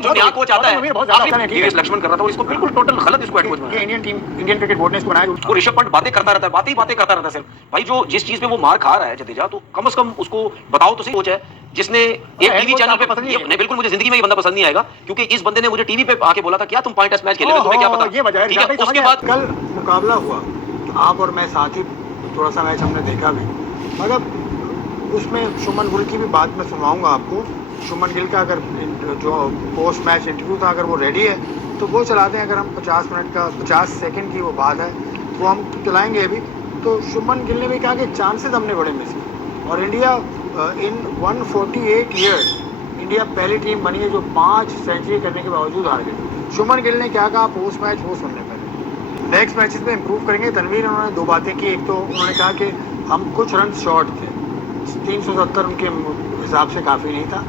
जो नया कोच आता है, वीवीएस लक्ष्मण कर रहा था और इसको बिल्कुल टोटल गलत इसको हेड कोच बनाया। इंडियन क्रिकेट बोर्ड ने इसको बनाया। वो ऋषभ पंत बातें करता रहता है, बातें ही बातें करता रहता है सिर्फ। भाई जो जिस चीज पे वो मार खा रहा है जडेजा, तो कम से कम उसको बताओ तो सही। कोच है जिसने एक टीवी चैनल पे नहीं, बिल्कुल मुझे जिंदगी में ये बंदा पसंद नहीं आएगा, क्योंकि इस बंदे ने मुझे टीवी पे आके बोला था क्या तुम 5 टेस्ट मैच खेले, तुम्हें क्या पता। ये वजह है। ठीक है, उसके बाद कल मुकाबला हुआ, आप और मैं साथ ही थोड़ा सा मैच हमने देखा भी, मगर उसमें शुभमन गिल की भी बात मैं सुनवाऊंगा आपको। शुभमन गिल का अगर जो पोस्ट मैच इंटरव्यू था, अगर वो रेडी है तो वो चलाते हैं। अगर हम 50 मिनट का 50 सेकंड की वो बात है वो हम चलाएंगे अभी। तो शुभमन गिल ने भी कहा कि चांसेस हमने बड़े मिस किए, और इंडिया इन 148 ईयर्स इंडिया पहली टीम बनी है जो 5 सेंचुरी करने के बावजूद हार गई। शुभमन गिल ने क्या कहा पोस्ट मैच वो सुनने पहले। नेक्स्ट मैचेस में इम्प्रूव करेंगे। तनवीर, उन्होंने 2 बातें की। एक तो उन्होंने कहा कि हम कुछ रन शॉर्ट थे, 370 उनके हिसाब से काफ़ी नहीं था।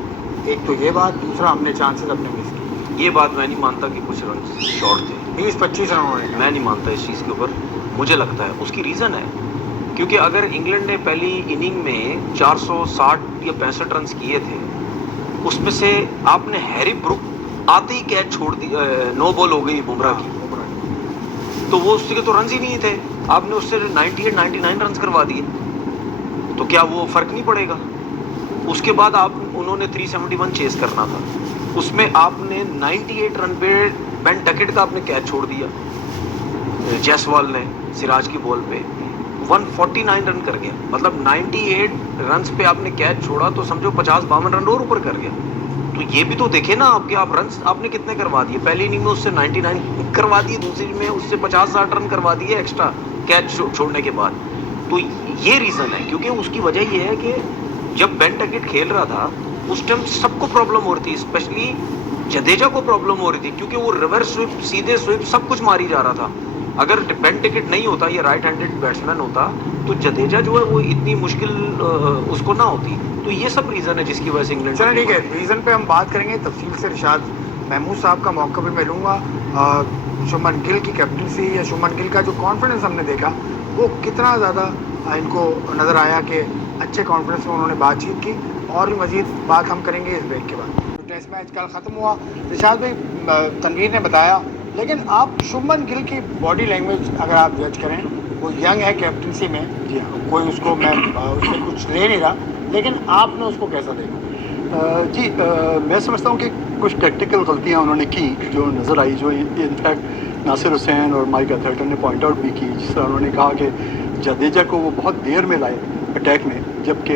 एक तो ये बात, दूसरा हमने चांसेस अपने मिस किए। ये बात मैं नहीं मानता कि कुछ रन शॉर्ट थे, 20-25 रन उन्होंने। मैं नहीं मानता इस चीज़ के ऊपर। मुझे लगता है उसकी रीज़न है, क्योंकि अगर इंग्लैंड ने पहली इनिंग में 460 या 65 रन किए थे, उसमें से आपने हैरी ब्रुक आते ही कैच छोड़ दी, नो बॉल हो गई बुमराह की, तो वो उसके तो रन ही नहीं थे। आपने उससे 98-99 रन करवा दिए, तो क्या वो फर्क नहीं पड़ेगा। उसके बाद उन्होंने 371 चेस करना था, उसमें आपने 98 रन पे बेन डकेट का आपने कैच छोड़ दिया, जायसवाल ने सिराज की बॉल पे 149 रन कर गया। मतलब 98 रन पे आपने कैच छोड़ा, तो समझो 50-52 रन और ऊपर कर गया। तो ये भी तो देखे ना आपके, आप रन आपने कितने करवा दिए। पहली इनिंग में उससे 99 करवा दिए, दूसरी में उससे 50-60 रन करवा दिए एक्स्ट्रा कैच छोड़ने के बाद। तो ये रीज़न है, क्योंकि उसकी वजह ये है कि जब बेन डकेट खेल रहा था उस टाइम सबको प्रॉब्लम हो रही थी, स्पेशली जडेजा को प्रॉब्लम हो रही थी, क्योंकि वो रिवर्स स्विप, सीधे स्विप सब कुछ मारी जा रहा था। अगर बेन डकेट नहीं होता, ये राइट हैंडेड बैट्समैन होता, तो जडेजा जो है वो इतनी मुश्किल उसको ना होती। तो ये सब रीज़न है जिसकी वजह से इंग्लैंड। चलो ठीक है, रीज़न पे हम बात करेंगे तफसील से। रिशाद महमूद साहब का मौका भी मैं लूँगा। शुभमन गिल की कैप्टनसी या शुभमन गिल का जो कॉन्फिडेंस हमने देखा, वो कितना ज़्यादा इनको नज़र आया कि अच्छे कॉन्फिडेंस में उन्होंने बातचीत की। और भी मज़ीद बात हम करेंगे इस ब्रेक के बाद। टेस्ट मैच कल ख़त्म हुआ, रिशाद भाई, तनवीर ने बताया, लेकिन आप शुभमन गिल की बॉडी लैंग्वेज अगर आप जज करें, वो यंग है कैप्टनसी में, जी हाँ, कोई उसको मैं उससे कुछ ले नहीं रहा, लेकिन आपने उसको कैसा देखा? मैं समझता हूँ कि कुछ टेक्निकल गलतियाँ उन्होंने की जो नज़र आई, जो इनफैक्ट नासिर हुसैन और माइक अथर्टन ने पॉइंट आउट भी की। जिस तरह उन्होंने कहा कि जडेजा को वो बहुत देर में लाए अटैक में, जबकि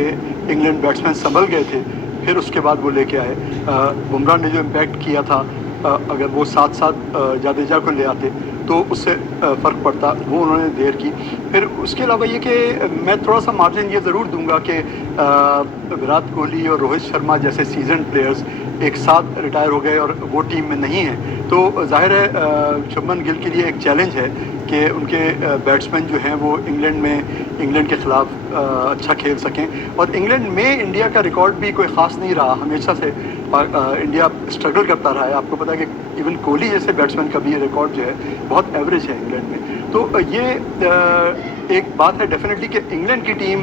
इंग्लैंड बैट्समैन संभल गए थे, फिर उसके बाद वो लेके आए। बुमराह ने जो इम्पैक्ट किया था, अगर वो साथ साथ जडेजा को ले आते तो उससे फ़र्क पड़ता, वो उन्होंने देर की। फिर उसके अलावा ये कि मैं थोड़ा सा मार्जिन ये ज़रूर दूंगा कि विराट कोहली और रोहित शर्मा जैसे सीजन प्लेयर्स एक साथ रिटायर हो गए और वो टीम में नहीं हैं, तो जाहिर है शुभमन गिल के लिए एक चैलेंज है कि उनके बैट्समैन जो हैं वो इंग्लैंड के ख़िलाफ़ अच्छा खेल सकें। और इंग्लैंड में इंडिया का रिकॉर्ड भी कोई ख़ास नहीं रहा, हमेशा से इंडिया स्ट्रगल करता रहा है। आपको पता है कि इवन कोहली जैसे बैट्समैन का भी रिकॉर्ड जो है बहुत एवरेज है इंग्लैंड में। तो ये एक बात है डेफिनेटली कि इंग्लैंड की टीम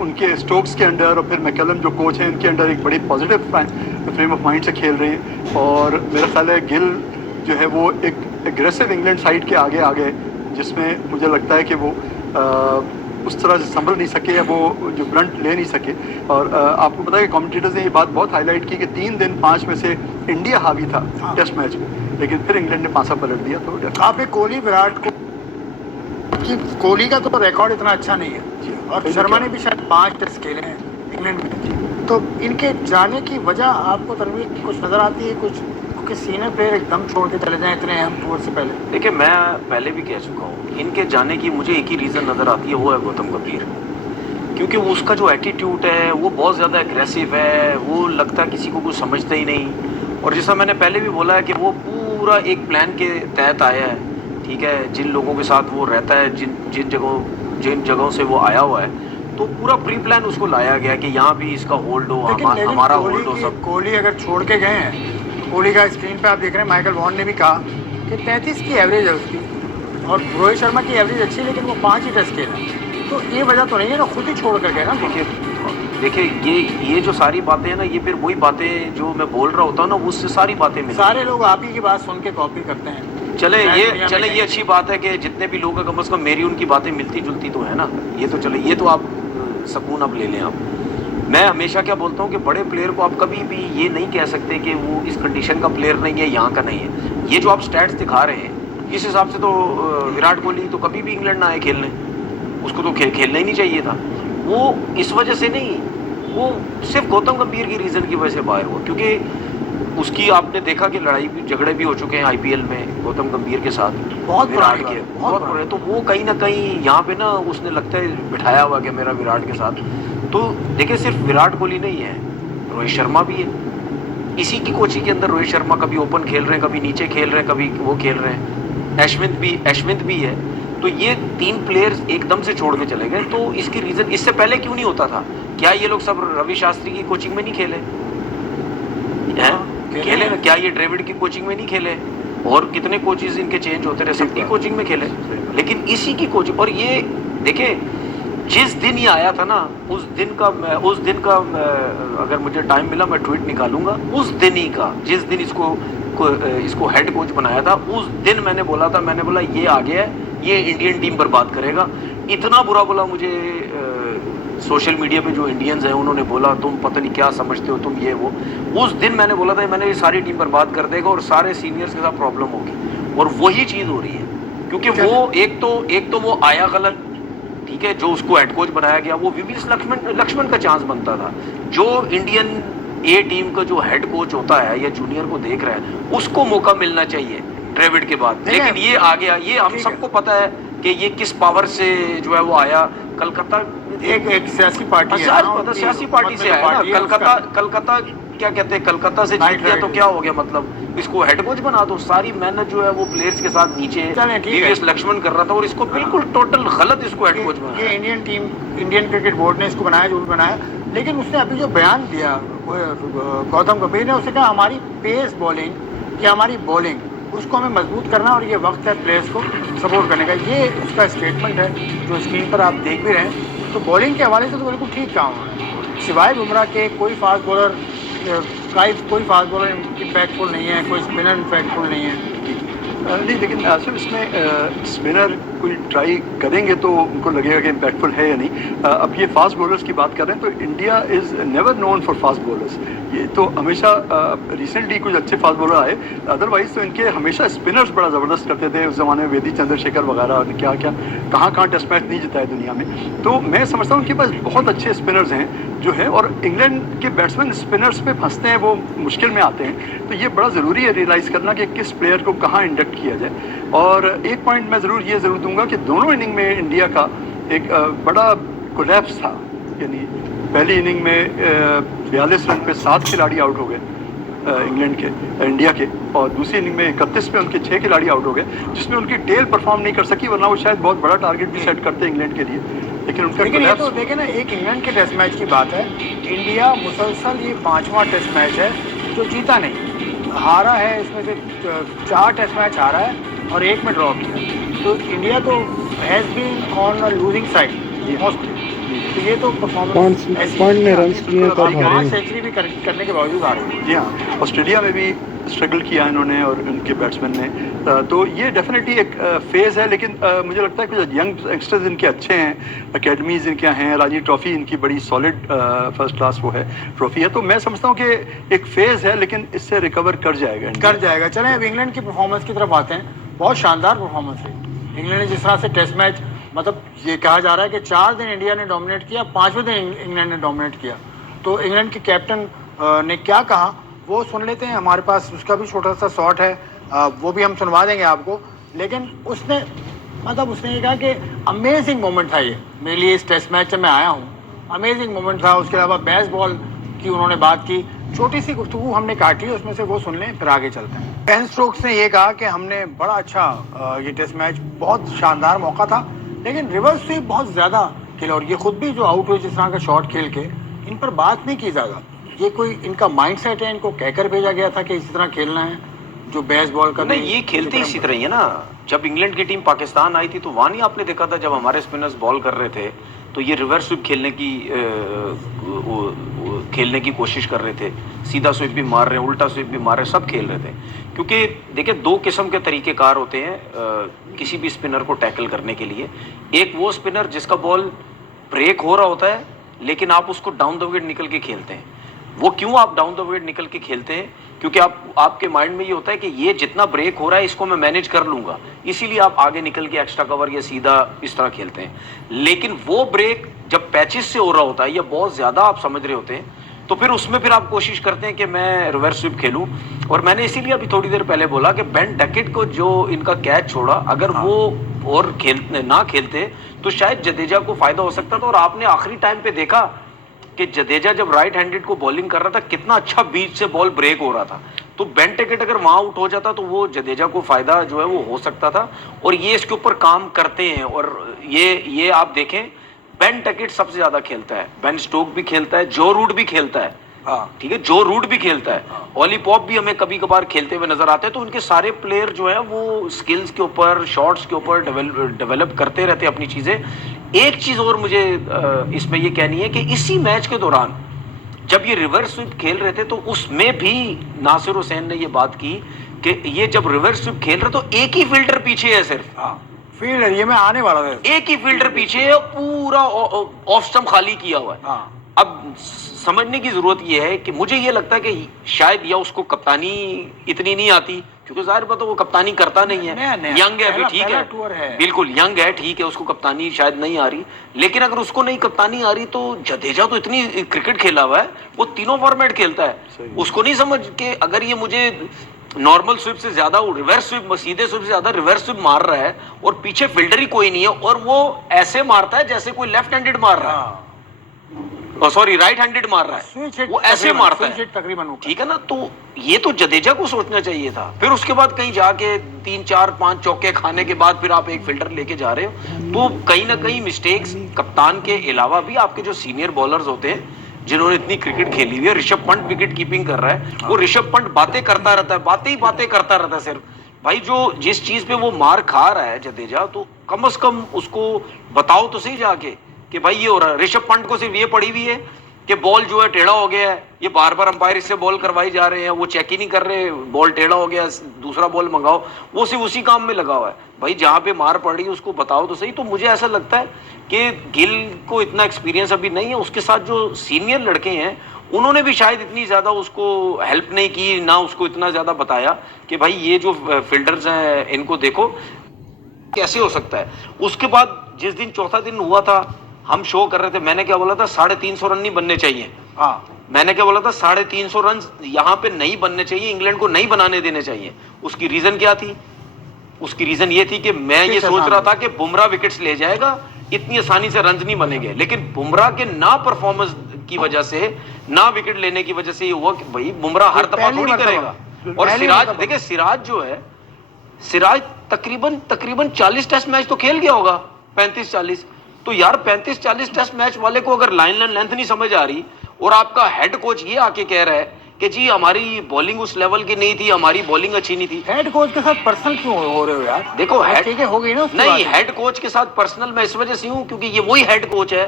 उनके स्टोक्स के अंडर और फिर मैकलम जो कोच हैं इनके अंडर एक बड़ी पॉजिटिव फ्रेम ऑफ माइंड से खेल रहे हैं। और मेरा ख्याल है गिल जो है वो एक एग्रेसिव इंग्लैंड साइड के आगे जिसमें मुझे लगता है कि वो उस तरह से संभल नहीं सके या वो जो ब्रंट ले नहीं सके। और आपको पता है कि कमेंटेटर्स ने ये बात बहुत हाईलाइट की कि 3 दिन 5 में से इंडिया हावी था टेस्ट मैच में, लेकिन फिर इंग्लैंड ने पासा पलट दिया। तो आपने कोहली विराट को कि कोहली का तो रिकॉर्ड इतना अच्छा नहीं है, और शर्मा ने भी शायद 5 टेस्ट खेले हैं इंग्लैंड में, तो इनके जाने की वजह आपको तनवीर कुछ नज़र आती है? कुछ कि सीनियर प्लेयर एकदम छोड़ के चले जाएं इतने अहम टूर से पहले? देखिए, मैं पहले भी कह चुका हूँ, इनके जाने की मुझे एक ही रीज़न नज़र आती है, वो है गौतम गंभीर। क्योंकि वो उसका जो एटीट्यूड है वो बहुत ज़्यादा एग्रेसिव है, वो लगता है किसी को कुछ समझता ही नहीं। और जैसा मैंने पहले भी बोला है कि वो पूरा एक प्लान के तहत आया है, ठीक है, जिन लोगों के साथ वो रहता है, जिन जगहों से वो आया हुआ है, तो पूरा प्री प्लान उसको लाया गया कि यहाँ भी इसका होल्ड हो, हमारा होल्ड हो सब। कोहली अगर छोड़ के गए हैं, कोहली का स्क्रीन पे आप देख रहे हैं, माइकल वॉन ने भी कहा कि 33 की एवरेज है उसकी, और रोहित शर्मा की एवरेज अच्छी है, लेकिन वो 5 ही टेस्ट खेला। तो ये वजह तो नहीं है ना, खुद ही छोड़ कर गए ना। देखिए, देखिए ये जो सारी बातें हैं ना, ये फिर वही बातें जो मैं बोल रहा होता हूँ ना, उससे सारी बातें मिलती सारे लोग आप ही की बात सुन के कॉपी करते हैं। हैं। दुनिया में ये अच्छी बात है कि जितने भी लोग हैं कम से कम मेरी उनकी बातें मिलती जुलती तो है ना। ये तो चले, ये तो आप सुकून अब ले लें आप। मैं हमेशा क्या बोलता हूँ कि बड़े प्लेयर को आप कभी भी ये नहीं कह सकते कि वो इस कंडीशन का प्लेयर नहीं है, यहाँ का नहीं है। ये जो आप स्टैट्स दिखा रहे हैं, इस हिसाब से तो विराट कोहली तो कभी भी इंग्लैंड ना आए खेलने, उसको तो खेलना ही नहीं चाहिए था। वो इस वजह से नहीं, वो सिर्फ गौतम गंभीर की रीज़न की वजह से बाहर हुआ, क्योंकि उसकी आपने देखा कि लड़ाई भी झगड़े भी हो चुके हैं आईपीएल में गौतम गंभीर के साथ, बहुत विराट पुरानी के बात, बहुत पुराने। तो वो कहीं ना कहीं यहाँ पे ना उसने लगता है बिठाया हुआ कि मेरा विराट के साथ। तो देखिए सिर्फ विराट कोहली नहीं है, रोहित शर्मा भी है। इसी की कोचिंग के अंदर रोहित शर्मा कभी ओपन खेल रहे हैं, कभी नीचे खेल रहे हैं, कभी वो खेल रहे हैं। अश्विन भी है। तो ये 3 प्लेयर्स एकदम से छोड़ के चले गए। तो इसकी रीज़न इससे पहले क्यों नहीं होता था? क्या ये लोग सब रवि शास्त्री की कोचिंग में नहीं खेले हैं? खेले ना। क्या ये ड्रेविड की कोचिंग में नहीं खेले? और कितने कोचेज इनके चेंज होते रहे, सबकी कोचिंग में खेले। लेकिन इसी की कोचिंग, और ये देखे जिस दिन ये आया था ना, उस दिन का अगर मुझे टाइम मिला मैं ट्वीट निकालूंगा। उस दिन ही का, जिस दिन इसको हेड कोच बनाया था, उस दिन मैंने बोला ये आ गया है, ये इंडियन टीम बर्बाद करेगा। इतना बुरा बोला मुझे सोशल मीडिया पे जो इंडियंस हैं, उन्होंने बोला तुम पता नहीं क्या समझते हो, तुम ये वो। उस दिन मैंने बोला था मैंने ये सारी टीम बर्बाद कर देगा और सारे सीनियर्स के साथ प्रॉब्लम होगी। और वही चीज़ हो रही है, क्योंकि वो एक तो वो आया गलत, ठीक है। जो उसको हेड कोच बनाया गया वो वीवीएस लक्ष्मण का चांस बनता था। जो इंडियन ए टीम का जो हेड कोच होता है या जूनियर को देख रहा है, उसको मौका मिलना चाहिए ड्रेविड के बाद। लेकिन ये आ गया, ये हम सबको पता है कि ये किस पावर से जो है वो आया। कलकत्ता एक सियासी पार्टी है ना, सियासी पार्टी से आया ना। कलकत्ता क्या कहते हैं, कलकत्ता से जीत गया तो क्या हो गया, मतलब इसको हेड कोच बना दो। सारी मेहनत जो है वो प्लेयर्स के साथ नीचे वीवीएस लक्ष्मण कर रहा था, और इसको बिल्कुल टोटल गलत इसको हेड कोच बनाया। ये इंडियन क्रिकेट बोर्ड ने इसको बनाया, जो भी बनाया। लेकिन उसने अभी जो बयान दिया गौतम गंभीर ने, उसने कहा हमारी पेस बॉलिंग या हमारी बॉलिंग उसको हमें मजबूत करना, और ये वक्त है प्लेयर्स को सपोर्ट करने का। ये उसका स्टेटमेंट है जो स्क्रीन पर आप देख भी रहे हैं। तो बॉलिंग के हवाले से तो बिल्कुल ठीक कहा उन्होंने। सिवाय बुमराह के कोई फास्ट बॉलर इम्पैक्टफुल नहीं है, कोई स्पिनर इम्पैक्टफुल नहीं है। नहीं, लेकिन सिर्फ इसमें स्पिनर कोई ट्राई करेंगे तो उनको लगेगा कि इम्पैक्टफुल है या नहीं। अब ये फास्ट बॉलर्स की बात कर रहे हैं, तो India is never known for fast bowlers. ये तो हमेशा रिसेंटली कुछ अच्छे फास्ट बॉलर आए, अदरवाइज तो इनके हमेशा स्पिनर्स बड़ा ज़बरदस्त करते थे। उस ज़माने में वेदी चंद्रशेखर वगैरह, और क्या क्या कहाँ टेस्ट मैच नहीं जिताए दुनिया में। तो मैं समझता हूँ उनके पास बहुत अच्छे स्पिनर्स हैं जो है, और इंग्लैंड के बैट्समैन स्पिनर्स पे फंसते हैं, वो मुश्किल में आते हैं। तो ये बड़ा ज़रूरी है रियलाइज़ करना कि किस प्लेयर को कहाँ इंडक्ट किया जाए। और एक पॉइंट मैं ज़रूर दूंगा कि दोनों इनिंग में इंडिया का एक बड़ा कोलैप्स था। यानी पहली इनिंग में 42 रन पे 7 खिलाड़ी आउट हो गए इंडिया के, और दूसरी इनिंग में 31 पे उनके 6 खिलाड़ी आउट हो गए, जिसमें उनकी टेल परफॉर्म नहीं कर सकी, वरना वो शायद बहुत बड़ा टारगेट भी सेट करते इंग्लैंड के लिए। लेकिन ये तो देखें ना, एक इंग्लैंड के टेस्ट मैच की बात है। इंडिया मुसलसल ये 5वां टेस्ट मैच है जो जीता नहीं, हारा है। इसमें से 4 टेस्ट मैच हारा है और 1 में ड्रॉ किया। तो इंडिया तो has been on a losing side mostly. तो ये तो परफॉर्मेंस ने रन्स किए तब हारे हैं। सेंचुरी भी करने के बावजूद हारे हैं। जी हाँ, ऑस्ट्रेलिया में भी स्ट्रगल किया इन्होंने और उनके बैट्समैन ने। तो ये डेफिनेटली एक फेज़ है। लेकिन मुझे लगता है कुछ यंग यंगस्टर्स इनके अच्छे हैं, अकेडमीज़ इनके हैं, रांची ट्रॉफ़ी इनकी बड़ी सॉलिड फर्स्ट क्लास वो है ट्रॉफ़ी है। तो मैं समझता हूँ कि एक फेज़ है, लेकिन इससे रिकवर कर जाएगा। चलें अब इंग्लैंड की परफॉर्मेंस की तरफ आते हैं। बहुत शानदार परफॉर्मेंस रही इंग्लैंड ने। जिस तरह से टेस्ट मैच, मतलब ये कहा जा रहा है कि 4 दिन इंडिया ने डोमिनेट किया, 5वें दिन इंग्लैंड ने डोमिनेट किया। तो इंग्लैंड के कैप्टन ने क्या कहा वो सुन लेते हैं। हमारे पास उसका भी छोटा सा शॉट है, वो भी हम सुनवा देंगे आपको। लेकिन उसने ये कहा कि अमेजिंग मोमेंट था ये मेरे लिए इस टेस्ट मैच से मैं आया हूँ, अमेजिंग मोमेंट था। उसके अलावा बेसबॉल की उन्होंने बात की, छोटी सी गुफ्तगू हमने काटी, उसमें से वो सुन लें, फिर आगे चलते हैं। बेन स्टोक्स ने ये कहा कि हमने बड़ा अच्छा ये टेस्ट मैच, बहुत शानदार मौका था, लेकिन रिवर्स स्वीप बहुत ज़्यादा खेला। और ये खुद भी जो आउट हुए जिस तरह का शॉट खेल के, इन पर बात नहीं की ज़्यादा। ये कोई इनका माइंडसेट है, इनको कहकर भेजा गया था कि इसी तरह खेलना है जो बेसबॉल का। नहीं, ये खेलते इसी तरह ही है ना। जब इंग्लैंड की टीम पाकिस्तान आई थी तो वहाँ नहीं आपने देखा था, जब हमारे स्पिनर्स बॉल कर रहे थे तो ये रिवर्स स्वीप खेलने की कोशिश कर रहे थे, सीधा स्वीप भी मार रहे हैं, उल्टा स्वीप भी मार रहे हैं, सब खेल रहे थे। क्योंकि देखिए दो किस्म के तरीक़ेकार होते हैं किसी भी स्पिनर को टैकल करने के लिए। एक वो स्पिनर जिसका बॉल ब्रेक हो रहा होता है लेकिन आप उसको डाउन द विकेट निकल के खेलते हैं। वो क्यों आप डाउन द विकेट निकल के खेलते हैं? क्योंकि आपके माइंड में ये होता है कि ये जितना ब्रेक हो रहा है इसको मैं मैनेज कर लूंगा, इसीलिए आप आगे निकल के एक्स्ट्रा कवर या सीधा इस तरह खेलते हैं। लेकिन वो ब्रेक जब पैचेस से हो रहा होता है या बहुत ज्यादा आप समझ रहे होते हैं तो फिर उसमें फिर आप कोशिश करते हैं कि मैं रिवर्स स्वीप खेलूं। और मैंने इसीलिए अभी थोड़ी देर पहले बोला कि बेन डकेट को जो इनका कैच छोड़ा, अगर वो और ना खेलते तो शायद जडेजा को फायदा हो सकता था। और आपने आखिरी टाइम पे देखा कि जडेजा जब राइट हैंडेड को बॉलिंग कर रहा था कितना अच्छा बीच से बॉल ब्रेक हो रहा था। तो बेन डकेट अगर वहां आउट हो जाता तो वो जडेजा को फायदा जो है वो हो सकता था। और ये इसके ऊपर काम करते हैं। और ये आप देखें बेन डकेट सबसे ज्यादा खेलता है, बेन स्टोक भी खेलता है, जो रूट भी खेलता है, ठीक है, जो रूट भी खेलता है, ऑली पॉप भी हमें कभी कभार खेलते हुए नजर आते हैं। तो उनके सारे प्लेयर जो है वो स्किल्स के ऊपर, शॉट्स के ऊपर डेवलप करते रहते हैं अपनी चीजें। एक चीज और मुझे इसमें ये कहनी है कि इसी मैच के दौरान जब ये रिवर्स स्वीप खेल रहे थे तो उसमें भी नासिर हुसैन ने ये बात की कि ये जब रिवर्स स्वीप खेल रहे तो एक ही फील्डर पीछे है, सिर्फ फील्डर, ये मैं आने वाला था, एक ही फील्डर पीछे है, पूरा ऑफ स्टंप खाली किया हुआ है। अब समझने की जरूरत यह है कि मुझे ये लगता है कि शायद या उसको कप्तानी इतनी नहीं आती, क्योंकि जाहिर बात है वो कप्तानी करता नहीं है, यंग है अभी, ठीक है, बिल्कुल यंग है, ठीक है, उसको कप्तानी शायद नहीं आ रही। लेकिन अगर उसको नहीं कप्तानी आ रही तो जडेजा तो इतनी क्रिकेट खेला हुआ है, वो तीनों फॉर्मेट खेलता है, उसको नहीं समझ के अगर ये मुझे नॉर्मल स्वीप से ज्यादा रिवर्स स्वीप, सीधे स्वीप से ज्यादा रिवर्स स्वीप मार रहा है और पीछे फील्डर ही कोई नहीं है और वो ऐसे मारता है जैसे कोई लेफ्ट हैंडेड मार रहा है, सॉरी राइट हैंडेड मार रहा है, वो ऐसे मारता है तकरीबन, ठीक है ना। तो ये तो जडेजा को सोचना चाहिए था। फिर उसके बाद कहीं जाके 3 4 5 चौके खाने के बाद फिर आप एक फील्डर लेके जा रहे हो, तो कहीं ना कहीं मिस्टेक्स कप्तान के अलावा भी आपके जो सीनियर बॉलर्स होते हैं जिन्होंने इतनी क्रिकेट खेली हुई है, ऋषभ पंत विकेट कीपिंग कर रहा है, वो ऋषभ पंत बातें करता रहता है, बातें करता रहता है सिर्फ। भाई जो जिस चीज पे वो मार खा रहा है जडेजा, तो कम से कम उसको बताओ तो सही जाके कि भाई ये हो रहा है। ऋषभ पंत को सिर्फ ये पड़ी हुई है कि बॉल जो है टेढ़ा हो गया है, ये बार बार अंपायर इससे बॉल करवाई जा रहे हैं, वो चेक ही नहीं कर रहे, बॉल टेढ़ा हो गया, दूसरा बॉल मंगाओ, वो सिर्फ उसी काम में लगा हुआ है। भाई जहां पे मार पड़ रही है उसको बताओ तो सही। तो मुझे ऐसा लगता है कि गिल को इतना एक्सपीरियंस अभी नहीं है, उसके साथ जो सीनियर लड़के हैं उन्होंने भी शायद इतनी ज्यादा उसको हेल्प नहीं की, ना उसको इतना ज्यादा बताया कि भाई ये जो फील्डर्स हैं इनको देखो कैसे हो सकता है। उसके बाद जिस दिन चौथा दिन हुआ था, हम शो कर रहे थे, मैंने क्या बोला था, 350 रन नहीं बनने चाहिए। मैंने क्या बोला था, 350 रन यहाँ पे नहीं बनने चाहिए, इंग्लैंड को नहीं बनाने देने चाहिए। उसकी रीजन क्या थी? उसकी रीजन ये थी कि मैं ये सोच रहा था कि बुमराह विकेट्स ले जाएगा, इतनी आसानी से रन नहीं बनेंगे। लेकिन बुमराह के ना परफॉर्मेंस की वजह से, ना विकेट लेने की वजह से ये हुआ कि भाई बुमराह हर दफा थोड़ी करेगा। और सिराज, देखिए सिराज जो है, सिराज तकरीबन 40 टेस्ट मैच तो खेल गया होगा, 35-40। तो यार 35-40 टेस्ट मैच वाले को अगर लाइन लेंथ नहीं समझ आ रही और आपका हेड कोच ये आके कह रहा है कि जी हमारी बॉलिंग उस लेवल की नहीं थी, हमारी बॉलिंग अच्छी नहीं थी। हेड कोच के साथ पर्सनल क्यों हो रहे हो यार? देखो हेड हो गई ना, नहीं, हेड कोच के साथ पर्सनल मैं इस वजह से हूं क्योंकि ये वही हेड कोच है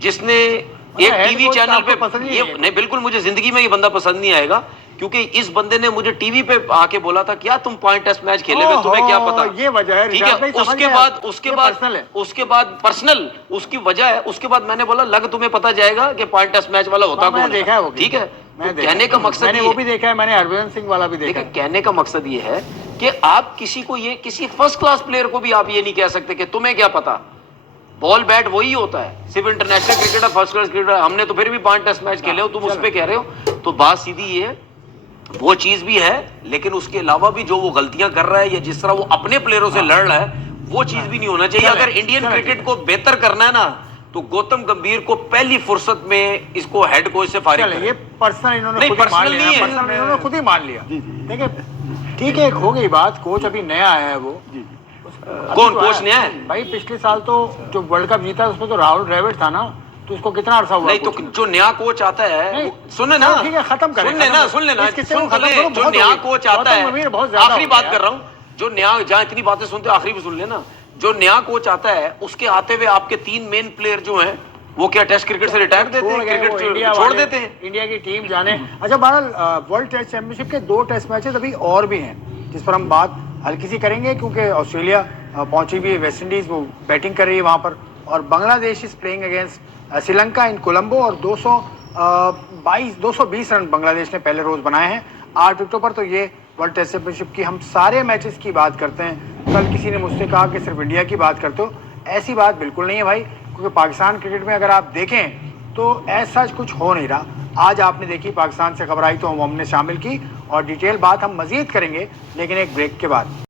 जिसने एक टीवी चैनल पे, ये नहीं, बिल्कुल मुझे जिंदगी में ये बंदा पसंद नहीं आएगा, क्योंकि इस बंदे ने मुझे टीवी पे आके बोला था क्या तुम 5 टेस्ट मैच खेले हुए, तुम्हें क्या पता। ये वजह है, ठीक है। उसके बाद पर्सनल उसकी वजह है। उसके बाद मैंने बोला लग तुम्हें पता जाएगा कि 5 टेस्ट मैच वाला होता कौन है, ठीक है। कहने का मकसद, मैंने वो भी देखा है, मैंने हरभजन सिंह वाला भी देखा। कहने का मकसद ये है कि आप किसी को, ये किसी फर्स्ट क्लास प्लेयर को भी आप ये नहीं कह सकते कि तुम्हें क्या पता, बॉल बैट वही होता है, सिर्फ international cricketer, first class cricketer, हमने तो फिर भी 5 टेस्ट मैच खेले हो, तुम उस पर कह रहे हो। तो बात सीधी ये है, वो चीज भी है, लेकिन उसके अलावा भी जो वो गलतियां कर रहा है या जिस तरह वो अपने प्लेयरों से लड़ रहा है, वो चीज भी नहीं होना चाहिए। अगर इंडियन क्रिकेट को बेहतर करना है ना, तो गौतम गंभीर को पहली फुर्सत में इसको हेड कोच से फारिग करें। ये पर्सनल इन्होंने खुद ही मान लिया। देखिए ठीक है, हो गई बात, कोच अभी नया आया है, वो कौन कोच नया है भाई? पिछले साल तो जो वर्ल्ड कप जीता उसमें तो राहुल द्रविड़ था ना, तो उसको कितना अरसा हुआ? नहीं, तो जो नया कोच आता है, सुन ना, ठीक है, खत्म करें, सुन लेना, जो नया कोच आता है, आखिरी बात कर रहा हूँ, जो नया, जहाँ इतनी बातें सुनते हो आखिरी भी सुन लेना, जो नया कोच आता है उसके आते हुए आपके 3 मेन प्लेयर जो हैं वो क्या टेस्ट क्रिकेट से रिटायर देते हैं, क्रिकेट छोड़ देते हैं? इंडिया की टीम जाने। अच्छा बहरहाल वर्ल्ड टेस्ट चैंपियनशिप के 2 टेस्ट मैचेस अभी और भी हैं जिस पर हम बात हल्की सी करेंगे, क्योंकि ऑस्ट्रेलिया पहुंची भी है, वेस्ट इंडीज वो बैटिंग कर रही है वहां पर, और Bangladesh is playing against Sri Lanka in Colombo, और 220 रन बांग्लादेश ने पहले रोज बनाए हैं 8 विकेटों पर। तो ये वर्ल्ड टेस्ट चैंपियनशिप की हम सारे मैचेस की बात करते हैं। कल किसी ने मुझसे कहा कि सिर्फ इंडिया की बात करते हो, ऐसी बात बिल्कुल नहीं है भाई, क्योंकि पाकिस्तान क्रिकेट में अगर आप देखें तो ऐसा कुछ हो नहीं रहा। आज आपने देखी पाकिस्तान से खबर आई तो हमने शामिल की, और डिटेल बात हम मजीद करेंगे लेकिन एक ब्रेक के बाद।